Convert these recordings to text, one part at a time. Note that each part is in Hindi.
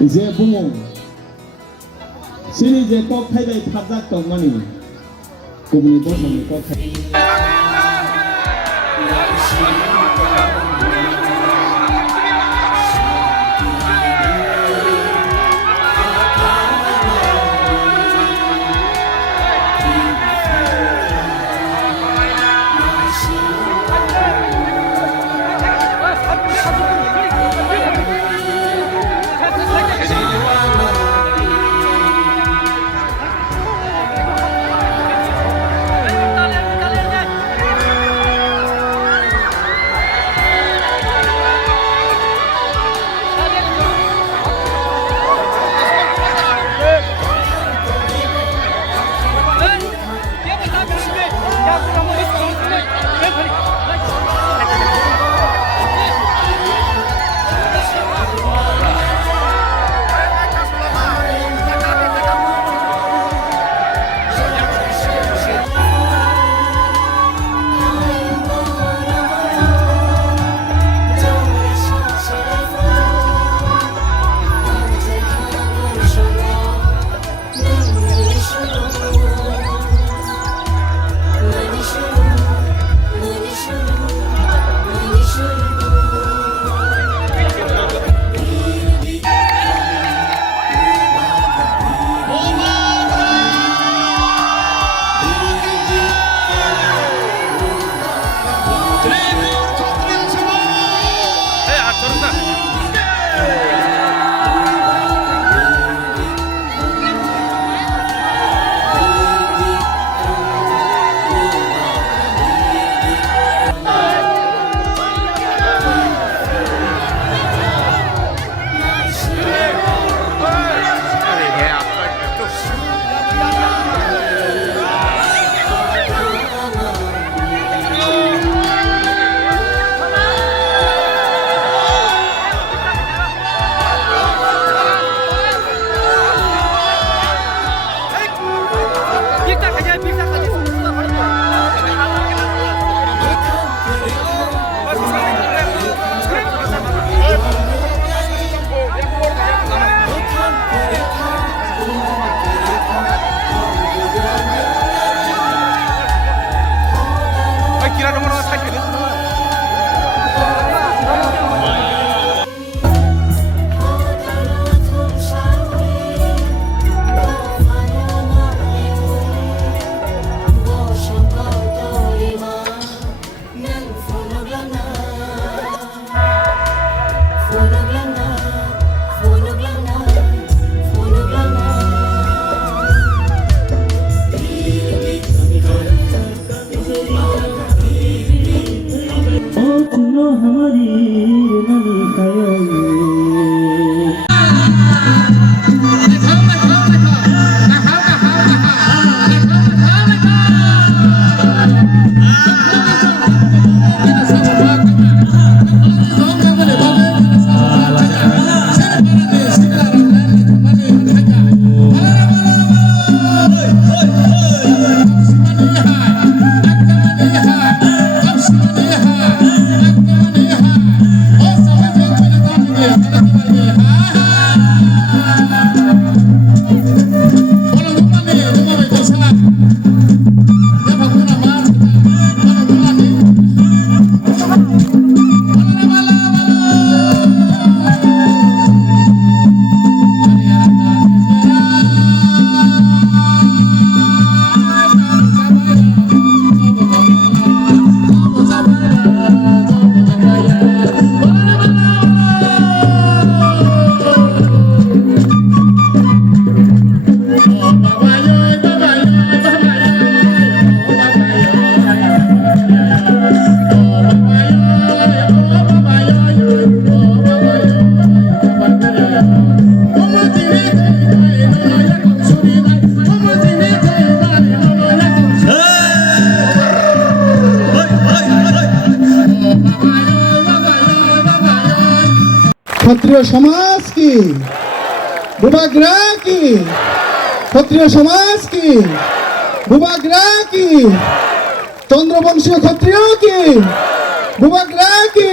이제 부모 신이 이제 꼭 해야 탑작 동만이 그분이 보시면 꼭 ক্ষত্রিয় সমাজ কি, ভূভাগরা কি, ক্ষত্রিয় সমাজ কি, ভূভাগরা কি, চন্দ্রবংশীয় ক্ষত্রিয় কি, ভূভাগরা কি।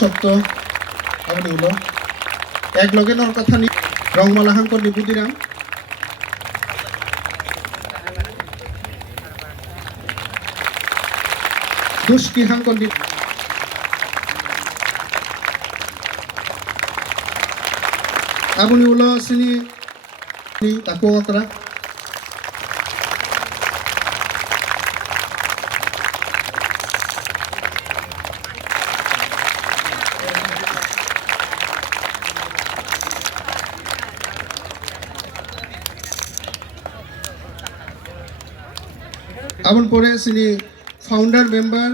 সত্য আপনি হলো এক লগে নর কথা নি রংমালা হাঙ্কর নিপুদিরাম দুষ্কি হাঙ্কর নি আপনি হলো সিনি তাকো করা Abon pore sini founder member,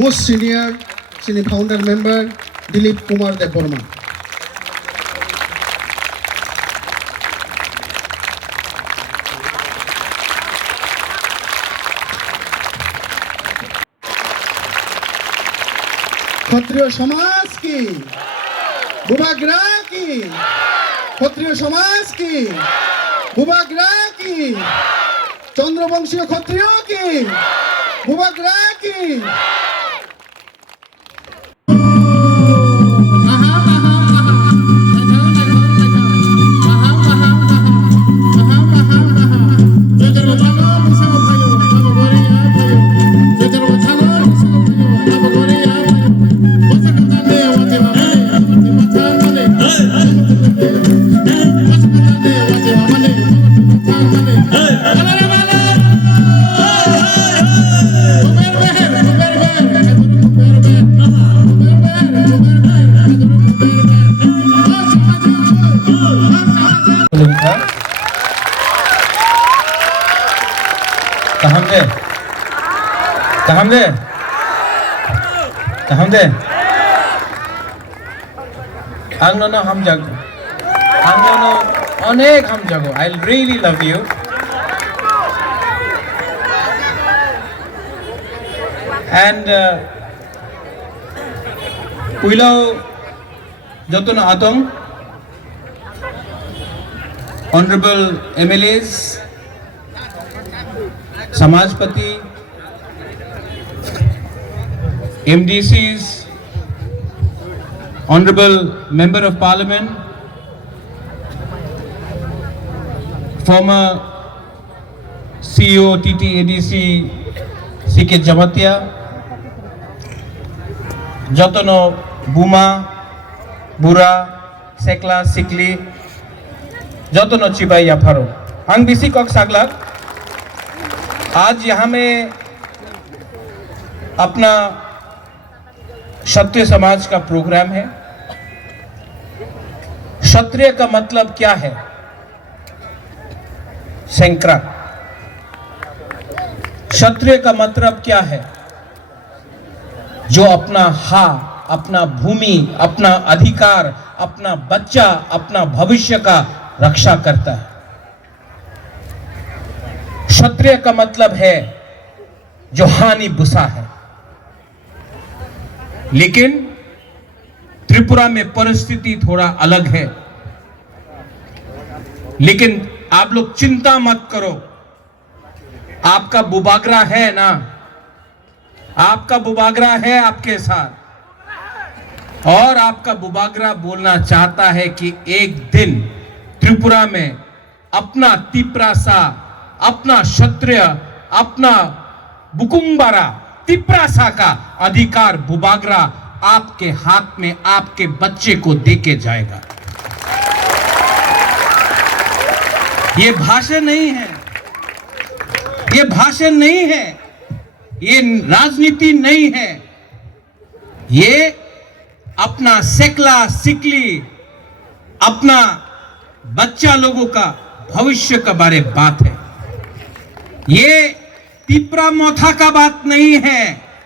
most senior sini founder member Dilip Kumar Deborma. ক্ষত্রিয় সমাজ কি, ভূভাগরা কি, ক্ষত্রিয় সমাজ কি, ভূভাগরা কি, চন্দ্রবংশীয় ক্ষত্রিয় কি, ভূভাগরা কি। Taham deh. आंनो हामजागो आंनो अनेक हामजागो I really love you and uilau jotona atong honorable MLAs Samajpati MDCs Honorable Member of Parliament, former CEO TTADC CK Jamatia, Jotono Buma, Bura, Sekla, Sikli, Jotono Chibai Yaparo. Ang bisi kok saglak, आज यहाँ में अपना क्षत्रिय समाज का प्रोग्राम है। क्षत्रिय का मतलब क्या है? शंकरा। क्षत्रिय का मतलब क्या है? जो अपना अपना भूमि, अपना अधिकार, अपना बच्चा, अपना भविष्य का रक्षा करता है। क्षत्रिय का मतलब है जो हानि बुसा है। लेकिन त्रिपुरा में परिस्थिति थोड़ा अलग है। लेकिन आप लोग चिंता मत करो, आपका बुबागरा है ना, आपका बुबागरा है आपके साथ, और आपका बुबागरा बोलना चाहता है कि एक दिन त्रिपुरा में अपना तिप्रासा, अपना क्षत्रिय, अपना बुकुंबारा तिप्रासा का अधिकार बुबागरा आपके हाथ में आपके बच्चे को देके जाएगा। ये भाषण नहीं है, ये भाषण नहीं है, ये राजनीति नहीं है, ये अपना सेकला सिकली, अपना बच्चा लोगों का भविष्य का बारे बात है। ये तिप्रा मोथा का बात नहीं है,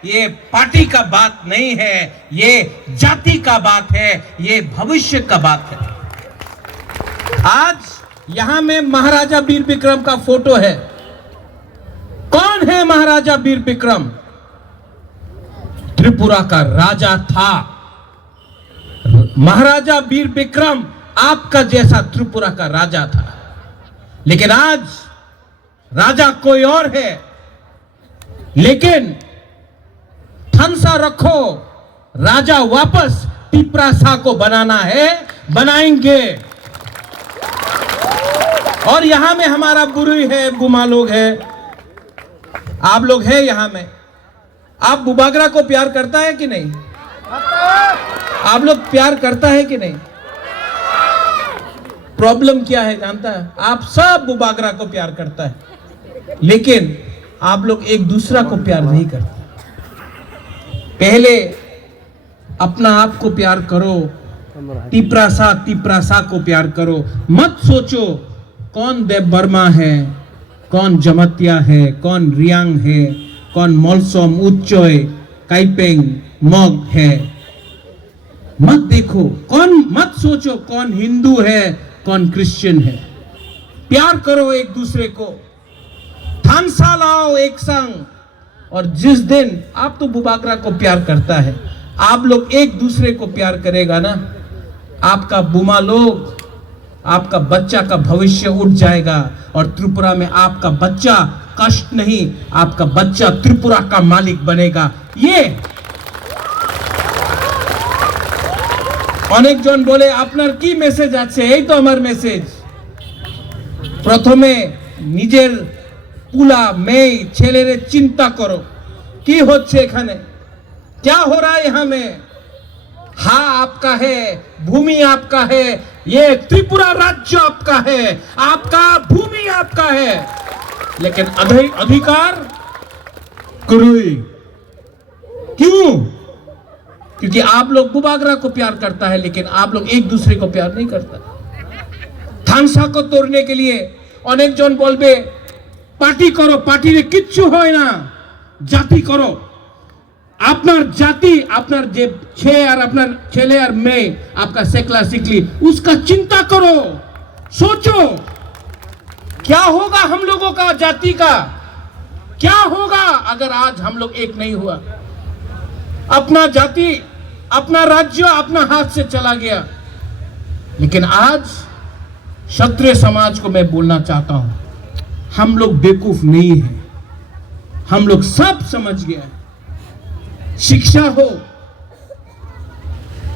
ये पार्टी का बात नहीं है, ये जाति का बात है, ये भविष्य का बात है। आज यहां में महाराजा वीर विक्रम का फोटो है। कौन है महाराजा वीर विक्रम? त्रिपुरा का राजा था। महाराजा वीर विक्रम आपका जैसा त्रिपुरा का राजा था। लेकिन आज राजा कोई और है। लेकिन ठनसा रखो, राजा वापस तिप्रासा को बनाना है, बनाएंगे। और यहां में हमारा बुरी है, बुमा लोग है, आप लोग हैं यहां में। आप बुबागरा को प्यार करता है कि नहीं? आप लोग प्यार करता है कि नहीं? प्रॉब्लम क्या है जानता है? आप सब बुबागरा को प्यार करता है, लेकिन आप लोग एक दूसरा को प्यार नहीं करते। पहले अपना आप को प्यार करो, तिप्रासा को प्यार करो। मत सोचो कौन देव वर्मा है, कौन जमतिया है, कौन रियांग है, कौन मोलसोम उच्चोय काइपेंग मग है। मत देखो मत सोचो कौन हिंदू है, कौन क्रिश्चियन है। प्यार करो एक दूसरे को, थानसा लाओ एक संग। और जिस दिन आप तो बुबागरा को प्यार करता है, आप लोग एक दूसरे को प्यार करेगा ना, आपका बुमा लोग, आपका बच्चा का भविष्य उठ जाएगा। और त्रिपुरा में आपका बच्चा कष्ट नहीं, आपका बच्चा त्रिपुरा का मालिक बनेगा। ये अनेक जन बोले आपनार की मेसेज আছে, এই তো আমার মেসেজ। প্রথমে নিজের পুলা মেয়ে ছেলেরে চিন্তা করো কি হচ্ছে এখানে, क्या हो रहा है यहाँ में। हाँ आपका है, भूमि आपका है, ये त्रिपुरा राज्य आपका है, आपका भूमि आपका है, लेकिन अधिकार कोई क्यों? क्योंकि आप लोग बुबागरा को प्यार करता है, लेकिन आप लोग एक दूसरे को प्यार नहीं करता। थानसा को तोड़ने के लिए अनेक जन बोलबे पार्टी करो, पार्टी रे किच्छु होय ना, जाति करो। আপনার জাতি, আপনার যে ছেলে আর আপনার ছেলে আর মেয়ে आपका सेकला सिकली, उसका चिंता करो, सोचो क्या होगा हम लोगों का, जाति का क्या होगा अगर आज हम लोग एक नहीं हुआ। अपना जाति, अपना राज्य अपना हाथ से चला गया। लेकिन आज क्षत्रिय समाज को मैं बोलना चाहता हूं, हम लोग बेवकूफ नहीं है, हम लोग सब समझ गए। शिक्षा हो,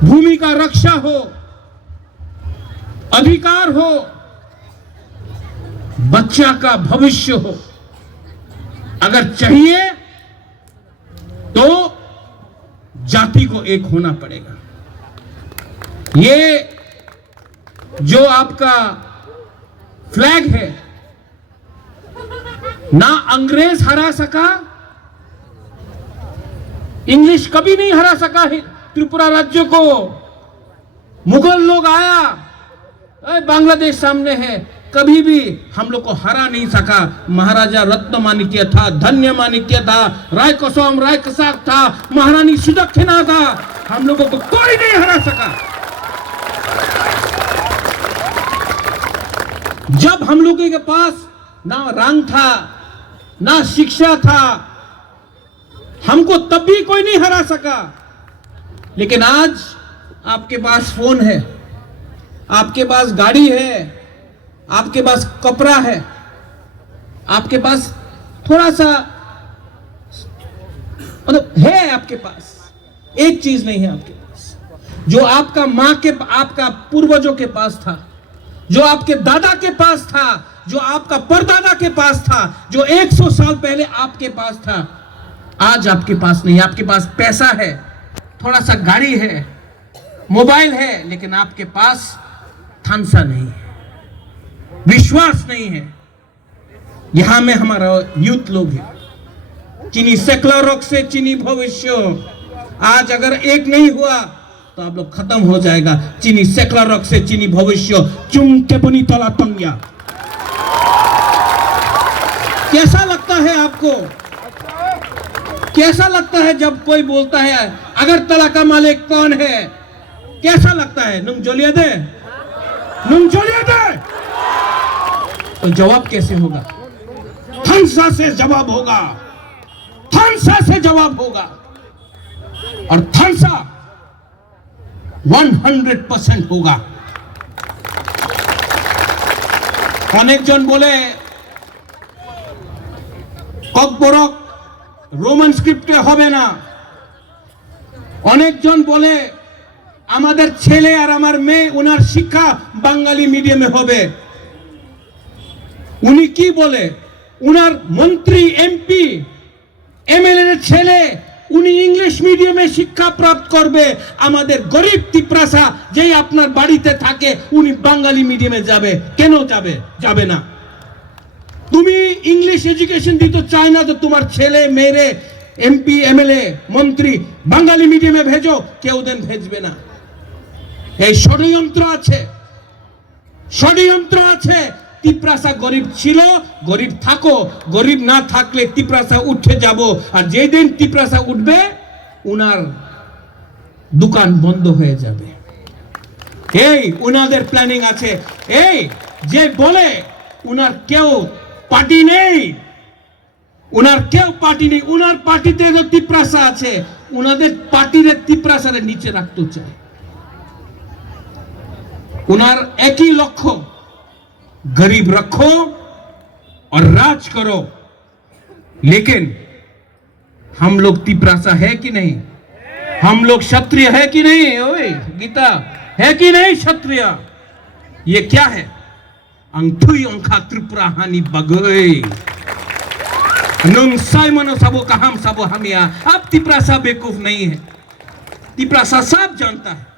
भूमि का रक्षा हो, अधिकार हो, बच्चा का भविष्य हो, अगर चाहिए तो जाति को एक होना पड़ेगा। ये जो आपका फ्लैग है, ना अंग्रेज हरा सका, इंग्लिश कभी नहीं हरा सका त्रिपुरा राज्य को। मुगल लोग आया, बांग्लादेश सामने है, कभी भी हम लोग को हरा नहीं सका। महाराजा रत्नमाणिक्य था, धन्य माणिक्य था, राय कसोम राय कसाक था, महारानी सुदक्षिणा था, हम लोगों को कोई नहीं हरा सका। जब हम लोगों के पास ना रंग था, ना शिक्षा था, हमको तब भी कोई नहीं हरा सका। लेकिन आज आपके पास फोन है, आपके पास गाड़ी है, आपके पास कपड़ा है, आपके पास थोड़ा सा मतलब है, आपके पास एक चीज नहीं है आपके पास, जो आपका मां के, आपका पूर्वजों के पास था, जो आपके दादा के पास था, जो आपका परदादा के पास था, जो 100 साल पहले आपके पास था, आज आपके पास नहीं। आपके पास पैसा है, थोड़ा सा गाड़ी है, मोबाइल है, लेकिन आपके पास थानसा नहीं है, विश्वास नहीं है। यहां में हमारा यूथ लोग है, चीनी सेकुलर रोग से चीनी भविष्य। आज अगर एक नहीं हुआ तो आप लोग खत्म हो जाएगा। चीनी सेकुलर रोग से चीनी भविष्य, चुमके बनी तला तंगिया। कैसा लगता है आपको, कैसा लगता है जब कोई बोलता है अगरतला का मालिक कौन है? कैसा लगता है? नुम जोलिया दे, नुम जोलिया दे। तो जवाब कैसे होगा? थानसा से जवाब होगा, थानसा से जवाब होगा। और थानसा 100% होगा। अनेक जन बोले ककबरक रोमान स्क्रिप्टे होबे ना, अनेक जन बोले आमादेर छेले और आमार मेये उनार शिक्षा बांगाली मीडियामे होबे। उनी की बोले, उनार मंत्री एमपी एमएलए छेले उनी इंग्लिश मीडियामे शिक्षा प्राप्त करबे, आमादेर गरीब तिप्रासा जे आपनार बाड़ीते थाके उनी बांगाली मीडियामे जाबे। केन जाबे? जाबे ना। তুমি ইংলিশ এডুকেশন দিতে চাই না তো তোমার ছেলে মেয়ে এমপি এমএলএ মন্ত্রী বাঙালি মিডিয়ামে ভেজো, কেউ দেন ভেজবে না। এই ষড়যন্ত্র আছে, ষড়যন্ত্র আছে। তিপ্রাসা গরিব ছিল, গরিব থাকো, গরিব না থাকলে তিপ্রাসা উঠে যাব। আর যেই দিন তিপ্রাসা উঠবে উনার দোকান বন্ধ হয়ে যাবে। এই উনাদের প্ল্যানিং আছে। এই যে বলে উনার কেউ পার্টি নেই, উনার কেউ পার্টি নেই, উনার পার্টিতে যে তিপ্রাসা আছে উনাদের পার্টির তিপ্রাসারে নিচে রাখতে চায়। उनार एक ही लक्ष्य, गरीब रखो और राज करो। लेकिन हम लोग तिप्रासा है कि नहीं? हम लोग क्षत्रिय है कि नहीं? ओए गीता, है कि नहीं क्षत्रिय? ये क्या है? अंगठुई अंखा त्रिपुरा हानि बगई नंसाई मनो सबो कहाम सबो हमिया। अब तिप्रासा बेवकूफ नहीं है, तिप्रासा सब जानता है।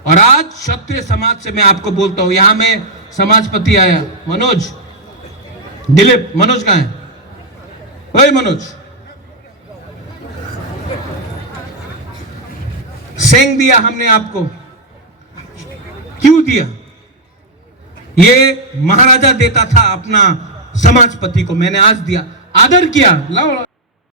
और आज क्षत्रिय समाज से मैं आपको बोलता हूं, यहां में समाजपति आया मनोज, दिलीप, मनोज कहां है? ओए मनोज, सेंग दिया हमने आपको, क्यों दिया? ये महाराजा देता था अपना समाजपति को, मैंने आज दिया, आदर किया। लाओ